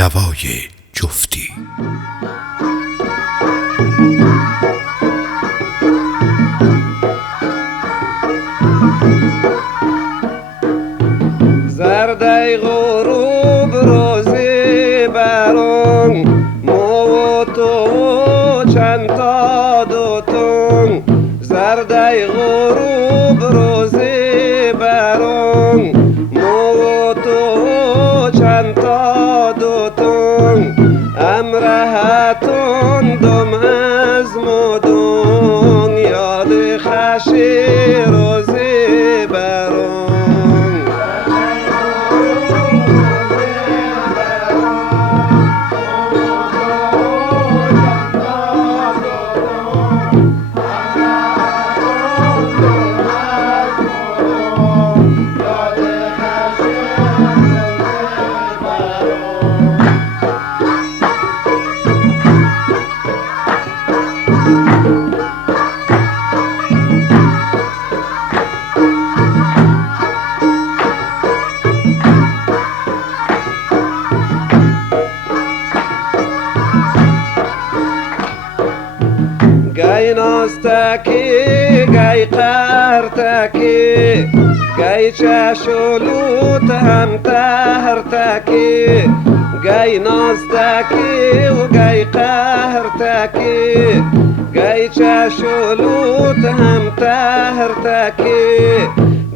نوای جفتی. زرده غروب روزی برون ما و تو چند تا دوتون. زرده غروب روزی برون ما و تو چند تا دوتون. امرهتون دم از مدون یاد خشی روزی برون. گای ناستکی گای قهرتکی گای چشولوت هم تهرتکی. گای ناستکی و گای قهرتکی گای چشولوت هم تهرتکی.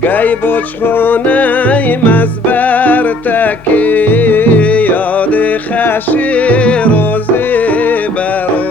گای بچخونه مزبرتکی یاد خشی روزی برون.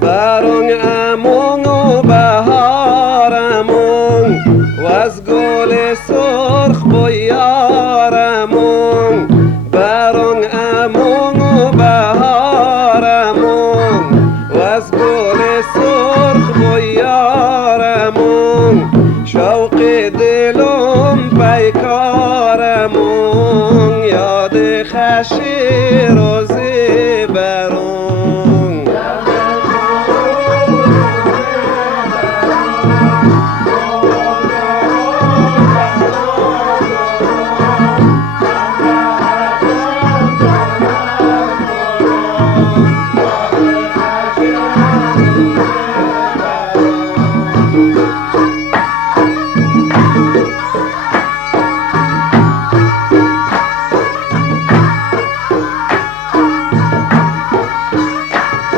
برون امون و بهار امون و از گل سرخ بیار امون. برون امون و بهار امون و از گل سرخ بیار امون. شوق دلم پیکار امون یاد خشی روزی برون.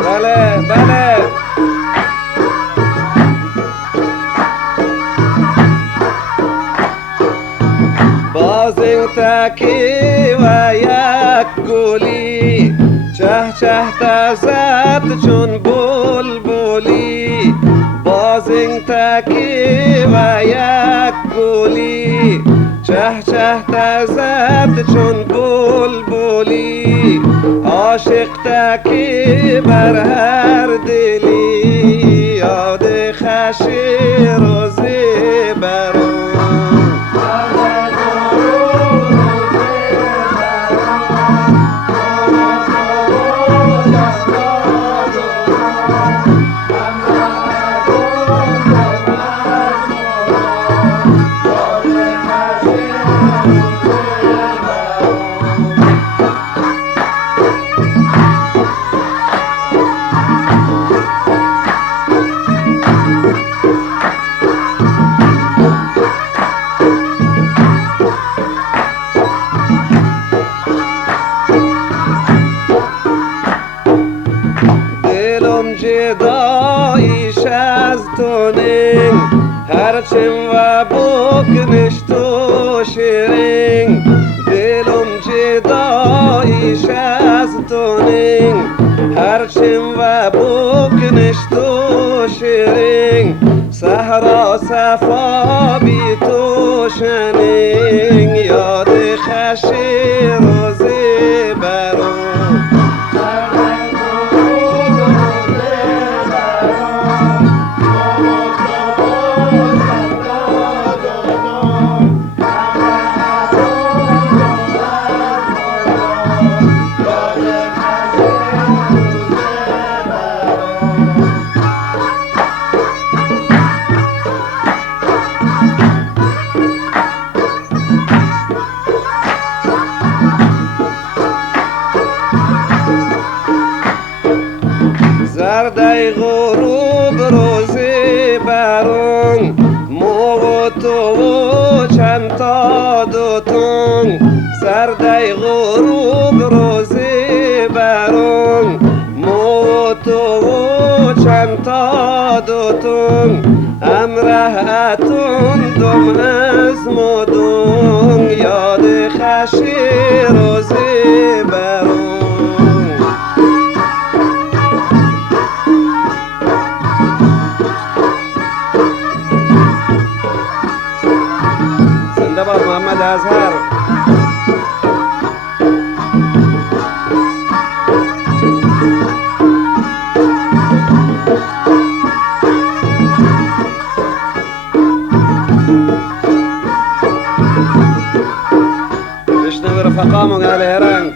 بله بله باز این تکی و یک گلی چه چه تزد چون بلبلی. باز این تکی و یک گلی چه چه تزد چون بلبلی. عاشق تکی بر هر دلی یاد خشی روزی برون. دلم جدایش از تو نین هرچم و بکنش تو شیرین. دلم جدایش از تو نین هرچم و بکنش تو شیرین. صحرا صفا بی تو شنین یاد خشی روزی برون زرده غروب روزی برون مو و تو و چند تا دوتون زرده غروب روزی برون مو و تو و چند تا دوتون امرهتون دم از مدون یاد خشی روزی برون زنده‌باد محمد اظهر. بشنو رفقامون على هرنگ